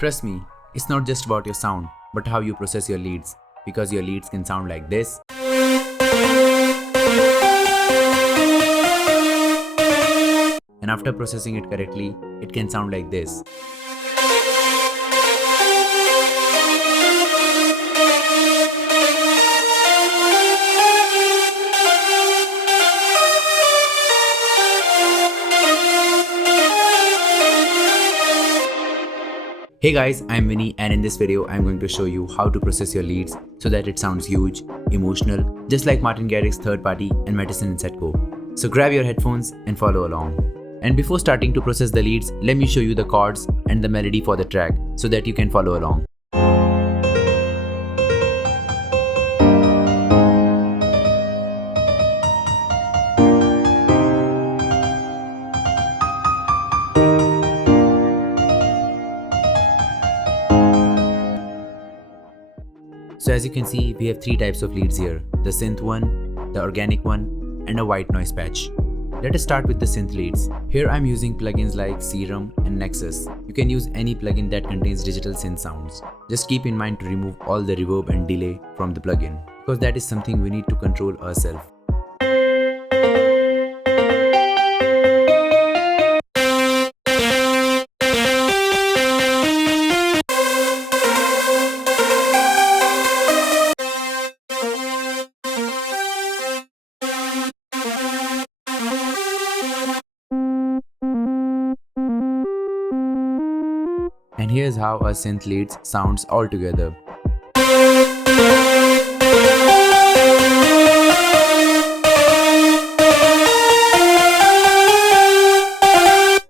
Trust me, it's not just about your sound, but how you process your leads, because your leads can sound like this. And after processing it correctly, it can sound like this. Hey guys, I'm Vinny, and in this video I'm going to show you how to process your leads so that it sounds huge, emotional, just like Martin Garrix third party and Medicine and Setco. So grab your headphones and follow along. And before starting to process the leads, let me show you the chords and the melody for the track so that you can follow along. So as you can see, we have three types of leads here: the synth one, the organic one, and a white noise patch. Let us start with the synth leads. Here I'm using plugins like Serum and Nexus. You can use any plugin that contains digital synth sounds. Just keep in mind to remove all the reverb and delay from the plugin, because that is something we need to control ourselves. And here's how a synth leads sounds all together.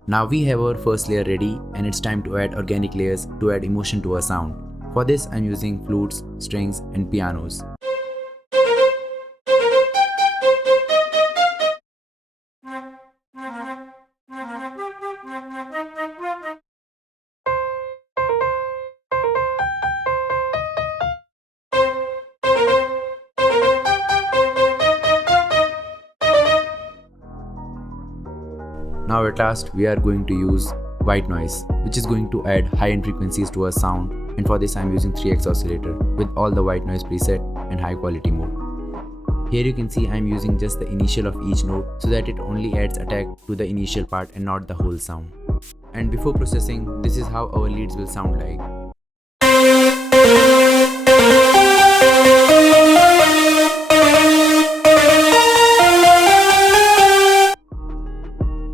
Now we have our first layer ready, and it's time to add organic layers to add emotion to our sound. For this I'm using flutes, strings, and pianos. Now at last we are going to use white noise, which is going to add high-end frequencies to our sound, and for this I am using 3x oscillator with all the white noise preset and high quality mode. Here you can see I am using just the initial of each note so that it only adds attack to the initial part and not the whole sound. And before processing, this is how our leads will sound like.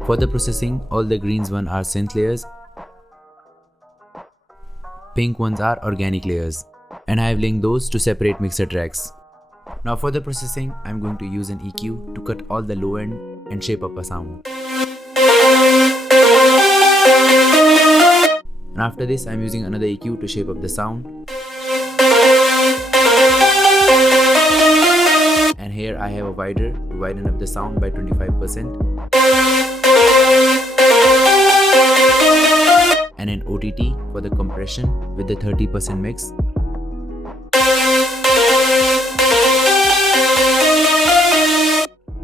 For the processing, all the greens one are synth layers, pink ones are organic layers, and I have linked those to separate mixer tracks. Now for the processing, I am going to use an EQ to cut all the low end and shape up a sound. And after this, I am using another EQ to shape up the sound. And here I have a wider to widen up the sound by 25%. And an OTT for the compression with the 30% mix.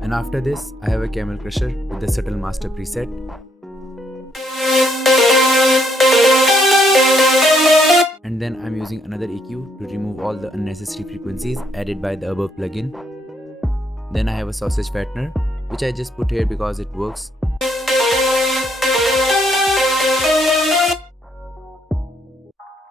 And after this, I have a camel crusher with the subtle master preset. And then I'm using another EQ to remove all the unnecessary frequencies added by the above plugin. Then I have a sausage fattener, which I just put here because it works.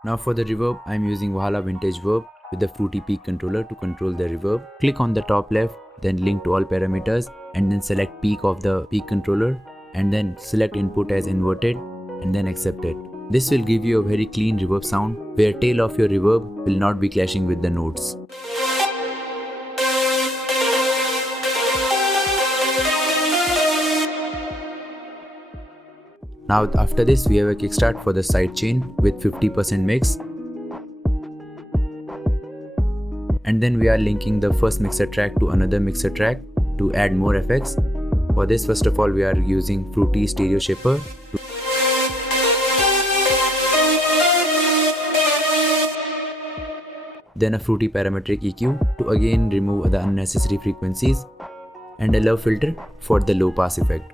Now for the reverb, I am using Valhalla Vintage Verb with the Fruity Peak controller to control the reverb. Click on the top left, then link to all parameters, and then select peak of the peak controller, and then select input as inverted, and then accept it. This will give you a very clean reverb sound where tail of your reverb will not be clashing with the notes. Now after this, we have a kickstart for the sidechain with 50% mix. And then we are linking the first mixer track to another mixer track to add more effects. For this, first of all, we are using Fruity Stereo Shaper. Then a Fruity Parametric EQ to again remove the unnecessary frequencies, and a low filter for the low pass effect.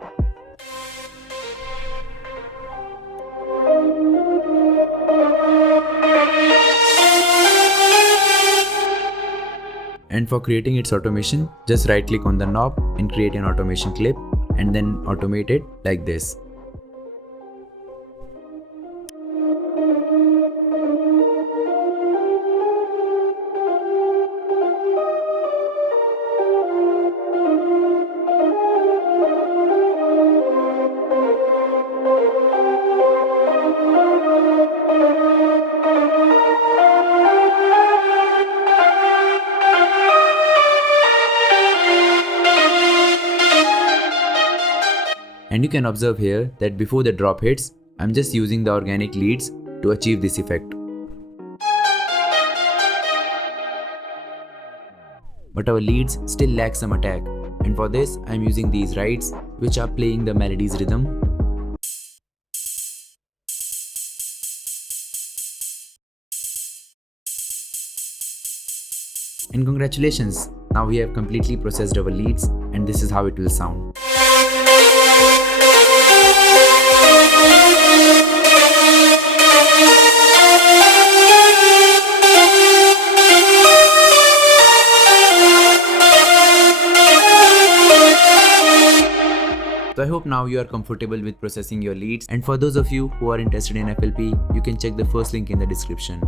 And for creating its automation, just right click on the knob and create an automation clip and then automate it like this. And you can observe here that before the drop hits, I'm just using the organic leads to achieve this effect. But our leads still lack some attack, and for this I'm using these rides which are playing the melody's rhythm. And congratulations, now we have completely processed our leads and this is how it will sound. So I hope now you are comfortable with processing your leads, and for those of you who are interested in FLP, you can check the first link in the description.